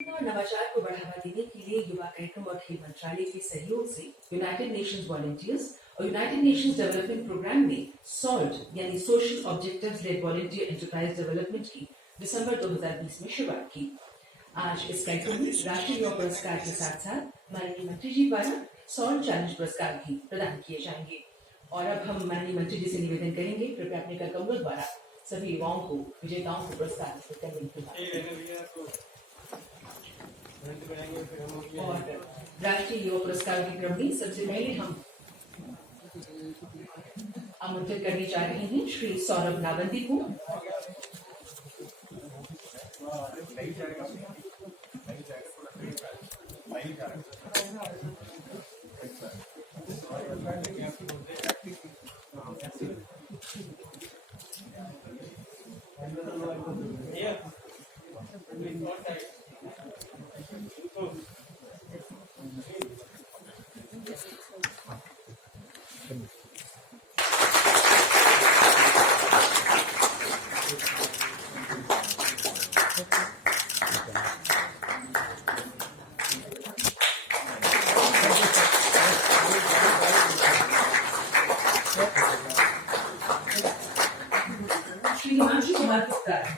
और नवाचार को बढ़ावा देने के लिए युवा कार्यक्रम और खेल मंत्रालय के सहयोग से यूनाइटेड नेशंस वॉलंटियर्स और यूनाइटेड नेशंस डेवलपमेंट प्रोग्राम ने सॉल्ट यानी social objectives led volunteer enterprise development की दिसंबर 2020 में शुरुआत की। आज इस कार्यक्रम में राष्ट्रीय युवा पुरस्कार के साथ साथ माननीय मंत्री जी द्वारा सॉल्ट चैलेंज पुरस्कार भी प्रदान किए जाएंगे। और अब हम माननीय मंत्री जी से निवेदन करेंगे कृपया अपने कार्यक्रमों द्वारा सभी युवाओं को विजेताओं को पुरस्कार करने की। और राष्ट्रीय युवा पुरस्कार के क्रम में सबसे पहले हम आमंत्रित करने जा रहे हैं श्री सौरभ नावंती को।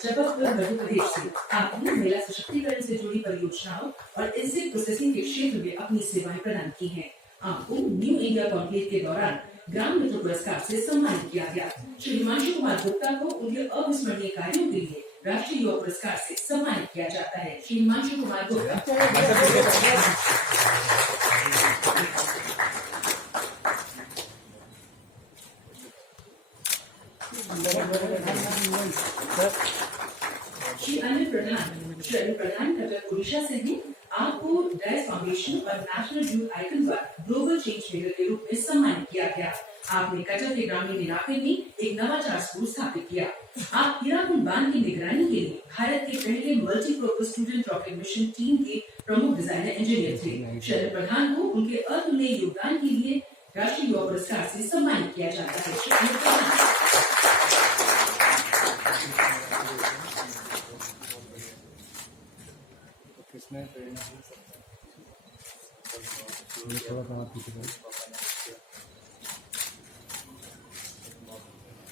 जबलपुर मध्य प्रदेश से आपने महिला सशक्तिकरण से जुड़ी परियोजनाओं और इनसे प्रोसेसिंग के क्षेत्र में अपनी सेवाएं प्रदान की हैं। आपको न्यू इंडिया कॉन्क्लेव के दौरान ग्राम मित्र पुरस्कार से सम्मानित किया गया। श्री हिमांशु कुमार गुप्ता को उनके अविस्मरणीय कार्यों के लिए राष्ट्रीय युवा पुरस्कार से सम्मानित किया जाता है। श्री हिमांशु कुमार गुप्ता श्री अनिल प्रधान कटक उड़ीसा से हैं। आपको डायस फाउंडेशन और नेशनल यूथ आइकन द्वारा ग्लोबल चेंज मेकर के रूप में सम्मानित किया गया। आपने कटक के ग्रामीण इलाके में एक नवाचार स्कूल स्थापित किया। आप हीराकुंड बांध की निगरानी के लिए भारत के पहले multipurpose student rocket mission team के प्रमुख डिजाइनर इंजीनियर थे। श्री अनिल प्रधान को उनके अतुलनीय योगदान के लिए राष्ट्रीय युवा पुरस्कार से सम्मानित किया जाता है। श्री अनिल प्रधान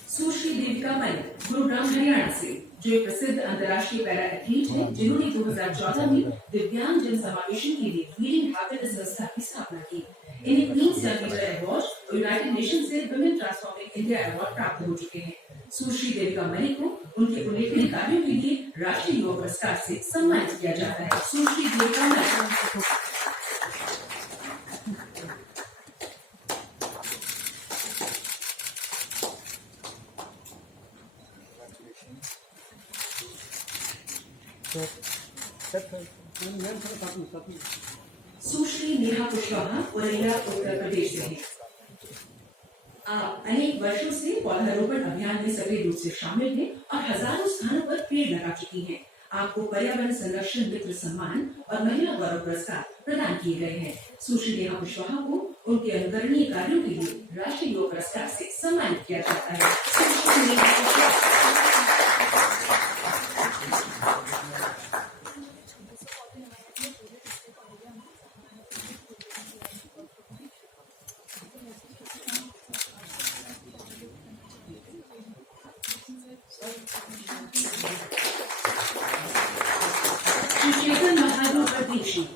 सुश्री देविका मलिक गुरुग्राम हरियाणा से, जो एक प्रसिद्ध अंतर्राष्ट्रीय पैरा एथलीट है, जिन्होंने 2014 में दिव्यांग जन समावेशन के लिए लीडिंग हैप्पीनेस संस्था की स्थापना की। इन्हें क्वींस यंग लीडर अवार्ड और यूनाइटेड नेशन से वुमेन ट्रांसफॉर्मिंग इंडिया अवार्ड प्राप्त हो चुके हैं। सुश्री देविका मलिक को उनके उल्लेखनीय कार्यों के लिए राष्ट्रीय युवा पुरस्कार से सम्मानित किया जाता है। सुश्री देविका मलिक सुश्री नेहा कुशवाहा औरैया उत्तर प्रदेश से हैं। आप अनेक वर्षों से पौधारोपण अभियान में सक्रिय रूप से शामिल हैं और हजारों स्थानों पर पेड़ लगा चुकी हैं। आपको पर्यावरण संरक्षण मित्र सम्मान और महिला गौरव पुरस्कार प्रदान किए गए हैं। सुश्री नेहा कुशवाहा को उनके अनुकरणीय कार्यों के लिए राष्ट्रीय युवा पुरस्कार से सम्मानित किया जाता है।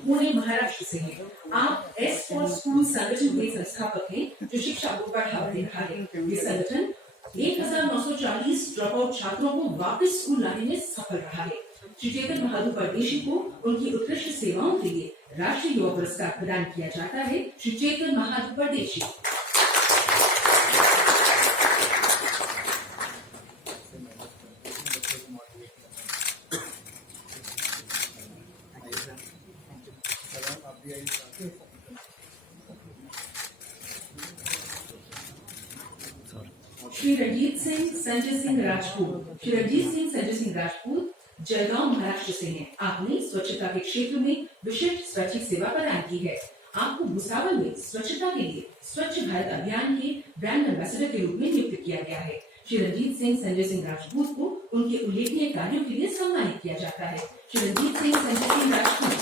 पुणे महाराष्ट्र से हैं। आप एस फॉर स्कूल संगठन के संस्थापक हैं, जो शिक्षा को बढ़ावा दे रहा है। ये संगठन 1940 ड्रॉप आउट छात्रों को वापस स्कूल लाने में सफल रहा है। श्री चेतन बहादुर परदेशी को उनकी उत्कृष्ट सेवाओं के लिए राष्ट्रीय युवा पुरस्कार प्रदान किया जाता है। श्री चेतन बहादुर परदेशी श्री रणजीत सिंह संजय सिंह राजपूत। श्री रणजीत सिंह संजय सिंह राजपूत जलगांव महाराष्ट्र से हैं। आपने स्वच्छता के क्षेत्र में विशिष्ट स्वैच्छिक सेवा प्रदान की है। आपको भुसावल में स्वच्छता के लिए स्वच्छ भारत अभियान के ब्रांड एम्बेसडर के रूप में नियुक्त किया गया है। श्री रणजीत सिंह संजय सिंह राजपूत को उनके उल्लेखनीय कार्यों के लिए सम्मानित किया जाता है। श्री रंजीत सिंह संजय सिंह राजपूत।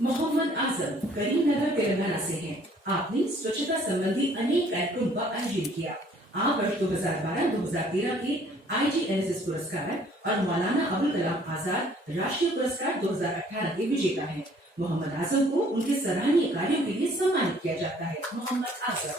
मोहम्मद आजम करीमनगर तेलंगाना से हैं। आपने स्वच्छता संबंधी अनेक कार्यक्रमों का आयोजन किया। आप वर्ष 2012-2013 के IGNSS पुरस्कार और मौलाना अबुल कलाम आजाद राष्ट्रीय पुरस्कार 2018 के विजेता हैं। मोहम्मद आजम को उनके सराहनीय कार्यों के लिए सम्मानित किया जाता है। मोहम्मद आजम।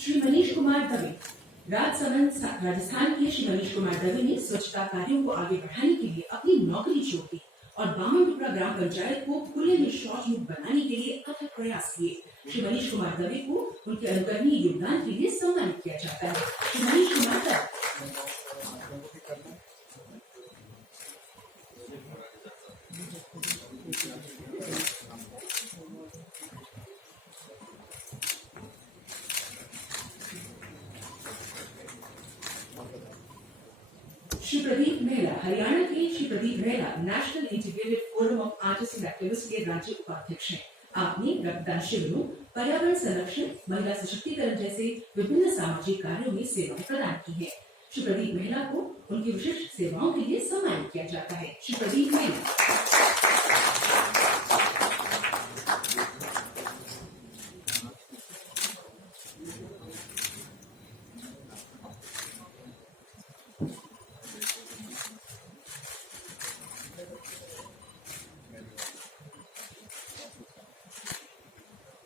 श्री मनीष कुमार दवे राजसमंद राजस्थान के श्री मनीष कुमार दवे ने स्वच्छता कार्यों को आगे बढ़ाने के लिए अपनी नौकरी छोड़ दी और बामनटुकड़ा ग्राम पंचायत को खुले में शौच मुक्त बनाने के लिए अथक प्रयास किए। श्री मनीष कुमार दवे को उनके अनुकरणीय योगदान के लिए सम्मानित किया जाता है। श्री मनीष कुमार दवे। श्री प्रदीप मेहला हरियाणा के Shri Pradeep Mehla national integrated forum of artist and activist के राज्य उपाध्यक्ष हैं। आपने रक्तदान शिविरों, पर्यावरण संरक्षण, महिला सशक्तिकरण जैसे विभिन्न सामाजिक कार्यों में सेवाएं प्रदान की है। श्री प्रदीप मेहला को उनकी विशिष्ट सेवाओं के लिए सम्मानित किया जाता है। श्री प्रदीप मेहला।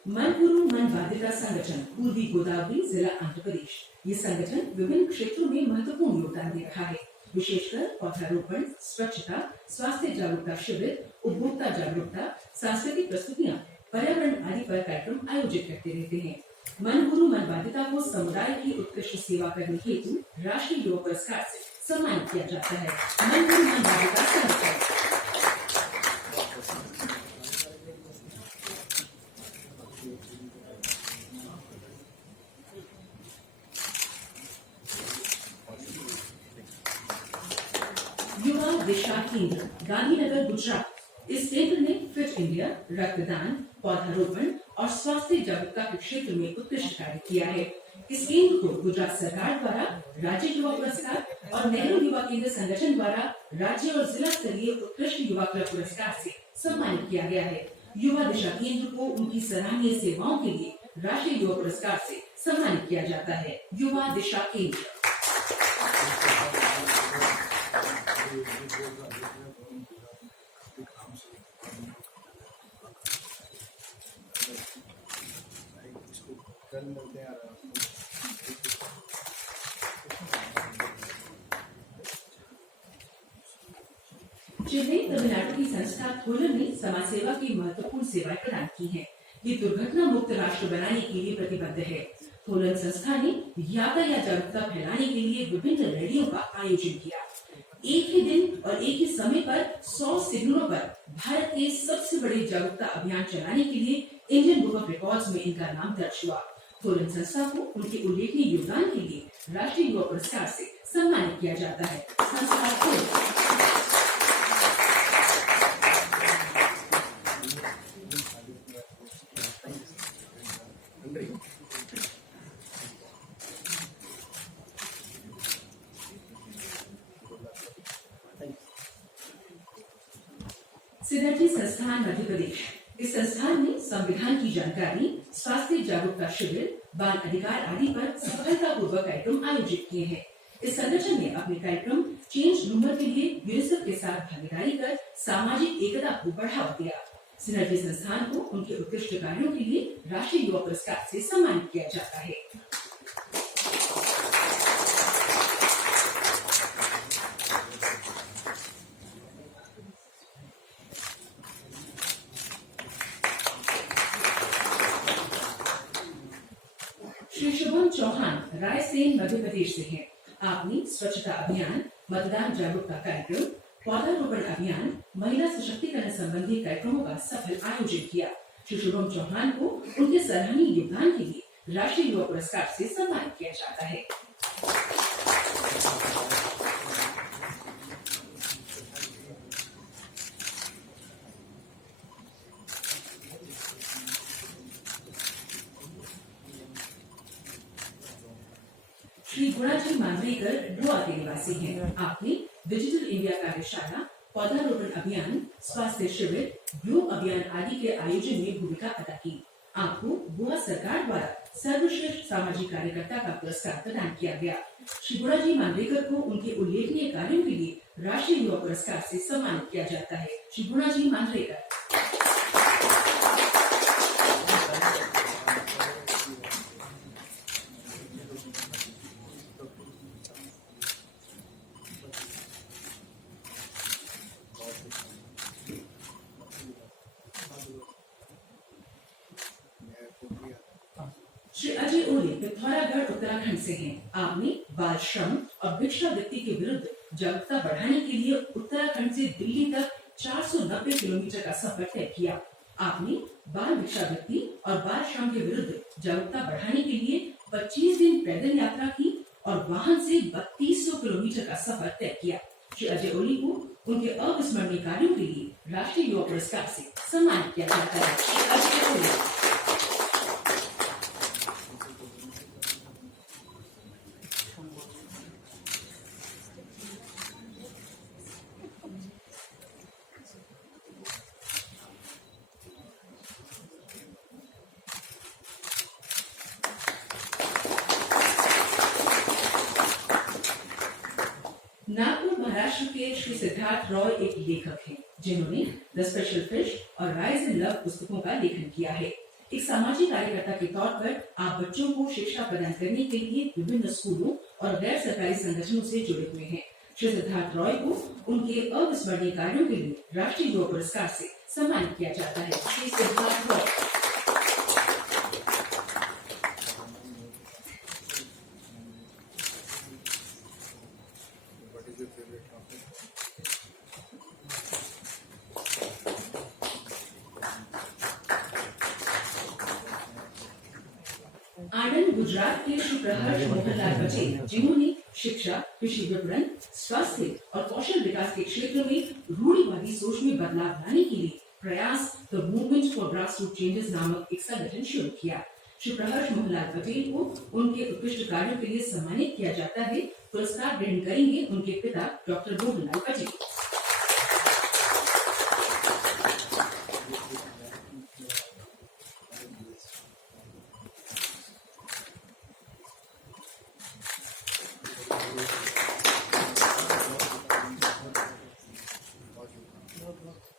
मन गुरु मन बाधिका संगठन पूर्वी गोदावरी जिला आंध्र प्रदेश। ये संगठन विभिन्न क्षेत्रों में महत्वपूर्ण योगदान दे रहा है। विशेषकर पौधारोपण, स्वच्छता, स्वास्थ्य जागरूकता शिविर, उपभोक्ता जागरूकता, सांस्कृतिक प्रस्तुतियां, पर्यावरण आदि पर कार्यक्रम आयोजित करते रहते हैं। मन गुरु मन बाधिका को समुदाय की उत्कृष्ट सेवा करने हेतु राष्ट्रीय युवा पुरस्कार से सम्मानित किया जाता है। मन गुरु मन बाधिका संगठन। युवा दिशा केंद्र गांधीनगर गुजरात। इस केंद्र ने फिट इंडिया, रक्तदान, पौधारोपण और स्वास्थ्य जागरूकता के क्षेत्र में उत्कृष्ट कार्य किया है। इस केंद्र को गुजरात सरकार द्वारा राज्य युवा पुरस्कार और नेहरू युवा केंद्र संगठन द्वारा राज्य और जिला स्तरीय उत्कृष्ट युवा क्लब पुरस्कार से सम्मानित किया गया है। युवा दिशा केंद्र को उनकी सराहनीय सेवाओं के लिए राष्ट्रीय युवा पुरस्कार से सम्मानित किया जाता है। युवा दिशा केंद्र। चेन्नई तमिलनाडु की संस्था थोलन ने समाज सेवा की महत्वपूर्ण सेवाएं प्रदान की हैं। ये दुर्घटना मुक्त राष्ट्र बनाने के लिए प्रतिबद्ध है। थोलन संस्था ने यातायात जागरूकता फैलाने के लिए विभिन्न रैलियों का आयोजन किया। एक ही दिन और एक ही समय पर 100 सिग्नलों पर भारत के सबसे बड़े जागरूकता अभियान चलाने के लिए इंडियन बुक ऑफ रिकॉर्ड्स में इनका नाम दर्ज हुआ। थोलन संस्था को उनके उल्लेखनीय योगदान के लिए राष्ट्रीय युवा पुरस्कार से सम्मानित किया जाता है। सिनर्जी संस्थान मध्य प्रदेश। इस संस्थान ने संविधान की जानकारी, स्वास्थ्य जागरूकता शिविर, बाल अधिकार आदि पर सफलतापूर्वक कार्यक्रम आयोजित किए हैं। इस संगठन ने अपने कार्यक्रम चेंज मूवमेंट के लिए यूनिसेफ के साथ भागीदारी कर सामाजिक एकता को बढ़ावा दिया। सिनर्जी संस्थान को उनके उत्कृष्ट कार्यों के लिए राष्ट्रीय युवा पुरस्कार से सम्मानित किया जाता है। श्री शुभम चौहान रायसेन मध्य प्रदेश से हैं। आपने स्वच्छता अभियान, मतदान जागरूकता कार्यक्रम, पौधारोपण अभियान महिला सशक्तिकरण संबंधी कार्यक्रमों का सफल आयोजन किया। श्री शुभम चौहान को उनके सराहनीय योगदान के लिए राष्ट्रीय युवा पुरस्कार से सम्मानित किया जाता है। श्री गुणाजी मांद्रेकर ड्रोआ के निवासी हैं। आपने डिजिटल इंडिया कार्यशाला, पौधारोपण अभियान, स्वास्थ्य शिविर, ब्लूम अभियान आदि के आयोजन में भूमिका अदा की। आपको गोवा सरकार द्वारा सर्वश्रेष्ठ सामाजिक कार्यकर्ता का पुरस्कार प्रदान किया गया। श्री गुणाजी मांद्रेकर को उनके उल्लेखनीय कार्यों के लिए राष्ट्रीय युवा पुरस्कार से सम्मानित किया जाता है। श्री गुणाजी मांद्रेकर। श्री अजय ओली पिथौरागढ़ उत्तराखंड से हैं। आपने बाल श्रम और भिक्षावृत्ति के विरुद्ध जागरूकता बढ़ाने के लिए उत्तराखंड से दिल्ली तक 490 किलोमीटर का सफर तय किया। आपने बाल भिक्षावृत्ति और बाल श्रम के विरुद्ध जागरूकता बढ़ाने के लिए 25 दिन पैदल यात्रा की और वाहन से 3200 किलोमीटर का सफर तय किया। श्री अजय ओली को उनके अविस्मरणीय कार्यों के लिए राष्ट्रीय युवा पुरस्कार से सम्मानित किया जाता है। श्री अजय ओली। नागपुर महाराष्ट्र के श्री सिद्धार्थ रॉय एक लेखक हैं, जिन्होंने द स्पेशल फिश और राइज इन लव पुस्तकों का लेखन किया है। एक सामाजिक कार्यकर्ता के तौर पर आप बच्चों को शिक्षा प्रदान करने के लिए विभिन्न स्कूलों और गैर सरकारी संगठनों से जुड़े हुए हैं। श्री सिद्धार्थ रॉय को उनके अविस्मरणीय कार्यों के लिए राष्ट्रीय युवा पुरस्कार से सम्मानित किया जाता है। श्री सिद्धार्थ रॉय। आनंद गुजरात के श्री प्रहर्ष मोहनलाल पटेल, जिन्होंने शिक्षा, कृषि विपणन, स्वास्थ्य और कौशल विकास के क्षेत्र में रूढ़िवादी सोच में बदलाव लाने के लिए प्रयास the movement for grassroot changes नामक एक संगठन शुरू किया। श्री प्रहर्ष मोहनलाल पटेल को उनके उत्कृष्ट कार्यों के लिए सम्मानित किया जाता है। पुरस्कार ग्रहण करेंगे उनके पिता डॉक्टर मोहनलाल पटेल।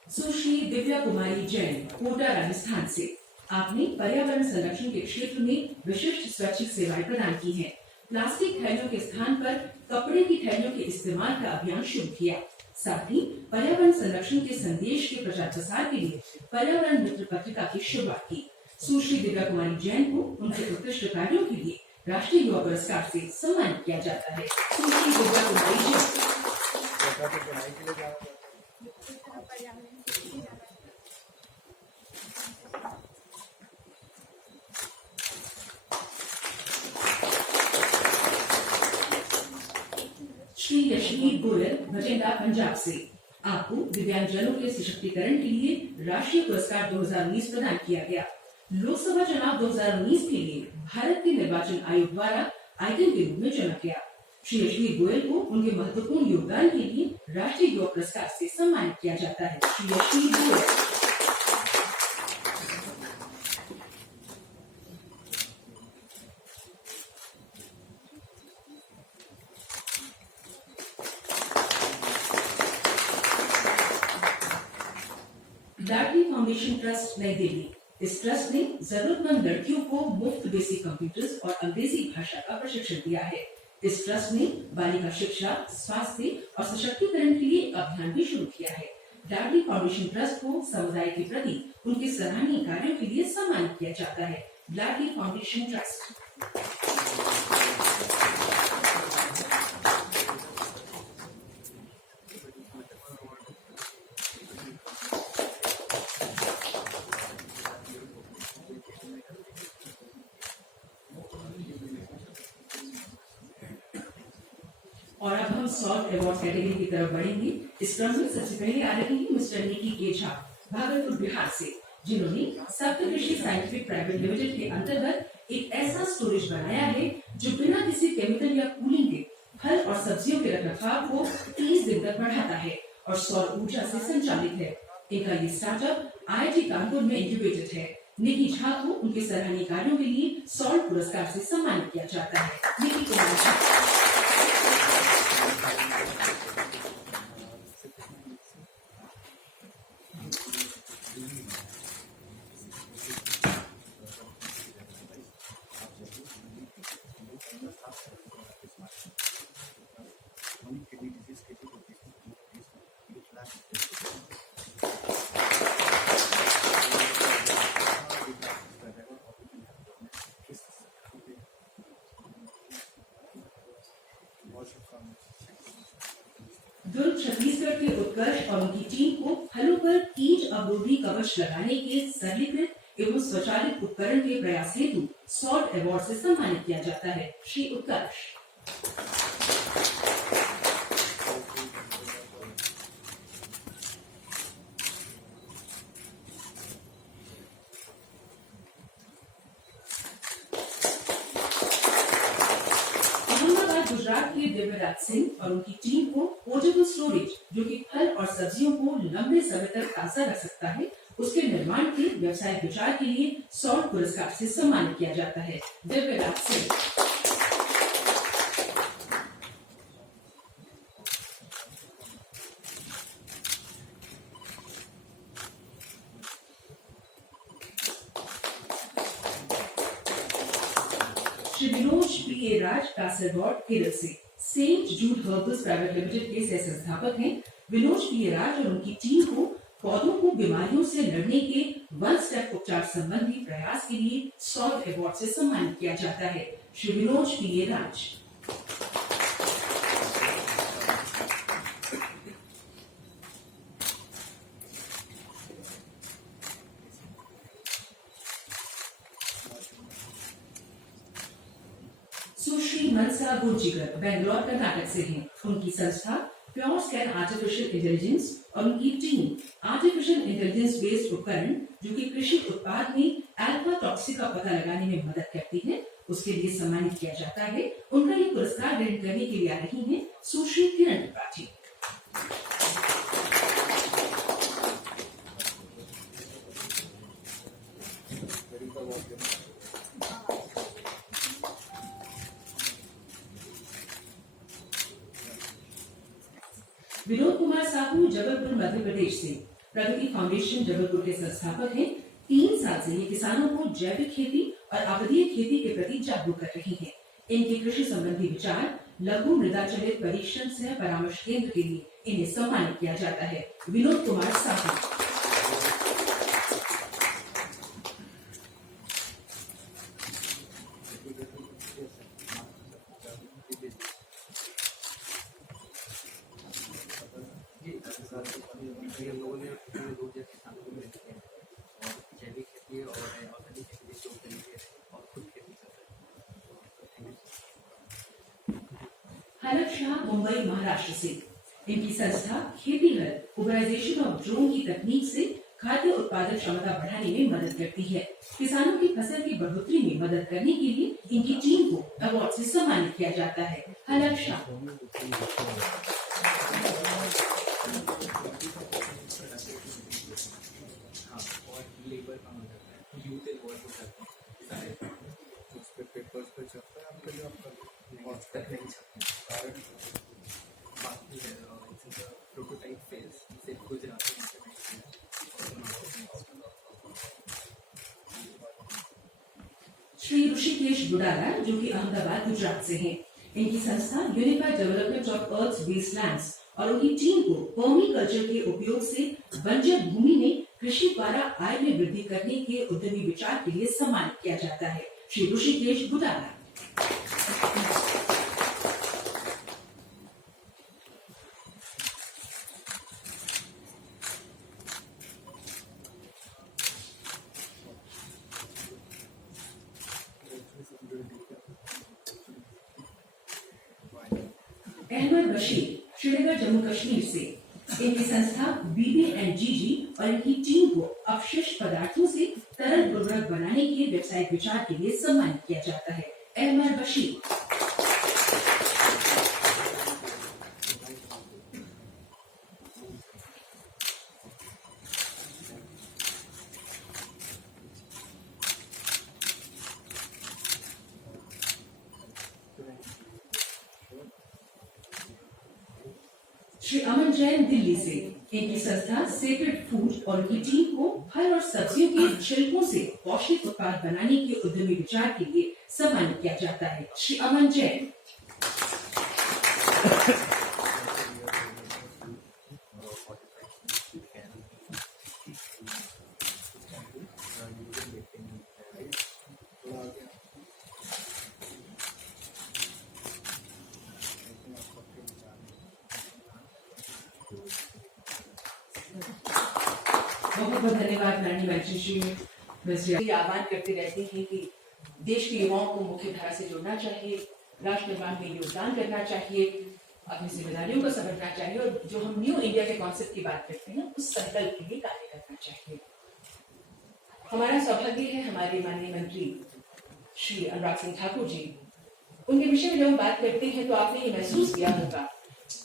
सुश्री दिव्या कुमारी जैन, कोटा राजस्थान से। आपने पर्यावरण संरक्षण के क्षेत्र में विशिष्ट स्वैच्छिक सेवाएं प्रदान की हैं। प्लास्टिक थैलियों के स्थान पर कपड़े की थैलियों के इस्तेमाल का अभियान शुरू किया। साथ ही पर्यावरण संरक्षण के संदेश के प्रचार प्रसार के लिए पर्यावरण मित्र पत्रिका की शुरुआत की। सुश्री दिव्या कुमारी जैन को उनके उत्कृष्ट कार्यों के लिए राष्ट्रीय युवा पुरस्कार से सम्मानित किया जाता है। सुश्री दिव्या कुमारी जैन। श्री यशवीर गोयल, भटिंडा, पंजाब से। आपको दिव्यांगजनों के सशक्तिकरण के लिए राष्ट्रीय पुरस्कार 2019 प्रदान किया गया। लोकसभा चुनाव 2019 के लिए भारत के निर्वाचन आयोग द्वारा आइकन के रूप में चुना गया। श्री यशवीर गोयल को उनके महत्वपूर्ण योगदान के लिए राष्ट्रीय युवा पुरस्कार से सम्मानित किया जाता है। श्री यशवीर गोयल। लाडली फाउंडेशन ट्रस्ट, नई दिल्ली। इस ट्रस्ट ने जरूरतमंद लड़कियों को मुफ्त बेसिक कंप्यूटर्स और अंग्रेजी भाषा का प्रशिक्षण दिया है। इस ट्रस्ट ने बालिका शिक्षा, स्वास्थ्य और सशक्तिकरण के लिए एक अभियान भी शुरू किया है। लाडली फाउंडेशन ट्रस्ट को समुदाय के प्रति उनके सराहनीय कार्यों के लिए सम्मानित किया जाता है। Ladli foundation trust. Salt award category की तरफ बढ़ेंगे। इस क्रम में सबसे पहले आ रही है मिस्टर निकी केझा भागलपुर बिहार से, जिन्होंने सप्तऋषि साइंटिफिक प्राइवेट लिमिटेड के अंतर्गत एक ऐसा स्टोरेज बनाया है जो बिना किसी केमिकल या कूलिंग के फल और सब्जियों के रखरखाव को 30 दिन तक बढ़ाता है और सौर ऊर्जा से संचालित है। इनका ये स्टार्टअप IIT कानपुर में इंक्यूबेटेड है। निकी झा को उनके सराहनीय कार्यों के लिए सॉल्ट पुरस्कार से सम्मानित किया जाता है। निकी कुमार झा। दुर्ग छत्तीसगढ़ के उत्कर्ष और उनकी टीम को फलों पर कीट अवरोधी कवच लगाने के सरलीकृत एवं स्वचालित उपकरण के प्रयास हेतु सॉल्ट अवार्ड से सम्मानित किया जाता है। श्री उत्कर्ष। गुजरात के दिव्यराज सिंह और उनकी टीम को पोर्टेबल स्टोरेज, जो कि फल और सब्जियों को लंबे समय तक ताजा रख सकता है, उसके निर्माण के व्यवसायिक विचार के लिए सॉल्ट पुरस्कार से सम्मानित किया जाता है। दिव्यराज सिंह। श्री विनोद पी राज कासरगौड केरल से सेंट जूड हर्बल्स प्राइवेट लिमिटेड के सह संस्थापक हैं। विनोद पी राज और उनकी टीम को पौधों को बीमारियों से लड़ने के वन स्टेप उपचार संबंधी प्रयास के लिए सॉल्ट अवार्ड से सम्मानित किया जाता है। श्री विनोद पी राज। सुश्री मनसा गुर्जिकर बेंगलोर कर्नाटक से हैं। उनकी संस्था प्योर स्कैन आर्टिफिशियल इंटेलिजेंस और उनकी टीम आर्टिफिशियल इंटेलिजेंस बेस्ड उपकरण, जो कि कृषि उत्पाद में अल्फा टॉक्सिक का पता लगाने में मदद करती है, उसके लिए सम्मानित किया जाता है। उनका ये पुरस्कार ग्रहण करने के लिए आ रही हैं सुश्री किरण त्रिपाठी। विनोद कुमार साहू जबलपुर मध्य प्रदेश से प्रगति फाउंडेशन जबलपुर के संस्थापक हैं। 3 साल से ये किसानों को जैविक खेती और अपधीय खेती के प्रति जागरूक कर रही हैं। इनके कृषि संबंधी विचार लघु मृदा चलित परीक्षण सह परामर्श केंद्र के लिए इन्हें सम्मानित किया जाता है। विनोद कुमार साहू। लोगों ने किसानों को मिलते हैं और जैविक खेती और औषधि खेती शुरू करेंगे और खुद खेती कर रहे हैं। हलक शाह मुंबई महाराष्ट्र से इनकी संस्था खेती हल उबराइजेशन ऑफ ड्रोन की तकनीक से खाद्य उत्पादन क्षमता बढ़ाने में मदद करती है। किसानों की फसल की बढ़ोतरी में मदद करने के लिए इनकी टीम को अवार्ड से सम्मानित किया जाता है। हलक शाह। लेबर काम हो जाता है, यूथ अवार्ड हो जाता है, सारे उस पे पेपर्स पे चलता है। आपका जो आपका और तक नहीं चलता कारण बाकी है प्रोटोटाइप फेज से गुजरात में श्री ऋषिकेश बुडाला, जो कि अहमदाबाद गुजरात से हैं। इनकी संस्था unified development of earth wastelands और उनकी टीम को पर्मी कल्चर के उपयोग से बंजर भूमि में कृषि द्वारा आय में वृद्धि करने के उद्यमी विचार के लिए सम्मानित किया जाता है। श्री ऋषिकेश बुडाला। अहमद बशीर श्रीनगर जम्मू कश्मीर से इनकी संस्था BBNGG और इनकी टीम को अपशिष्ट पदार्थों से तरल उर्वरक बनाने के व्यवसायिक विचार के लिए सम्मानित किया जाता है। अहमद बशीर। श्री अमन जैन दिल्ली से इनकी संस्था सेक्रेड फूड और उनकी टीम को फल और सब्जियों के छिलकों से पौष्टिक उत्पाद बनाने के उद्यमी विचार के लिए सम्मानित किया जाता है। श्री अमन जैन। बहुत बहुत धन्यवाद माननीय मंत्री श्री मिश्रा। आह्वान करते रहते हैं कि देश के युवाओं को मुख्य धारा से जोड़ना चाहिए, राष्ट्र निर्माण में योगदान करना चाहिए, अपनी जिम्मेदारियों को समझना चाहिए और जो हम न्यू इंडिया के कॉन्सेप्ट की बात करते हैं उस संकल्प के लिए कार्य करना चाहिए। हमारा सौभाग्य है हमारे माननीय मंत्री श्री अनुराग सिंह ठाकुर जी, उनके विषय में जब हम बात करते हैं तो आपने ये महसूस किया होगा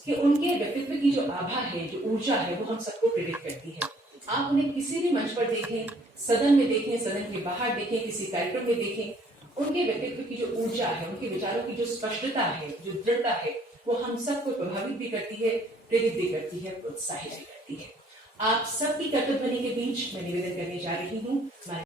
कि उनके व्यक्तित्व की जो आभा है, जो ऊर्जा है, वो हम सबको प्रेरित करती है। आप उन्हें किसी भी मंच पर देखें, सदन में देखें, सदन के बाहर देखें, किसी कार्यक्रम में देखें, उनके व्यक्तित्व की जो ऊर्जा है, उनके विचारों की जो स्पष्टता है, जो दृढ़ता है, वो हम सबको प्रभावित भी करती है, प्रेरित भी करती है, प्रोत्साहित भी करती है। आप सबकी कर्तव्य ध्वनि के बीच मैं निवेदन करने जा रही हूँ।